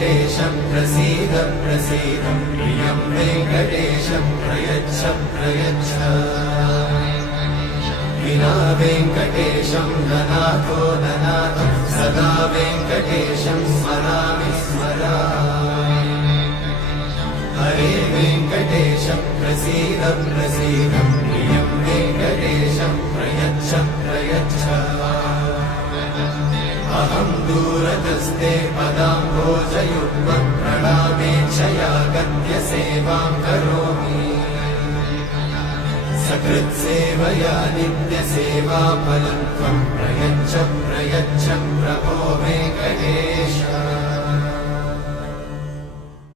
वेङ्कटेशं प्रसीद प्रसीद प्रियं वेङ्कटेशं प्रयच्छ प्रयच्छ विना वेङ्कटेशं ननाथो ननाथ सदा वेङ्कटेशं स्मरामि स्मरामि हरे वेङ्कटेशं प्रसीद प्रसीद प्रियं वेङ्कटेशं प्रयच्छ प्रयच्छ अहं दूरतस्ते पदाम्भोजयुग्मं प्रणामेच्छया गत्य सेवां करोमि सकृत्सेवया नित्यसेवाफलं त्वं प्रयच्छ प्रयच्छ प्रभो वेङ्कटेश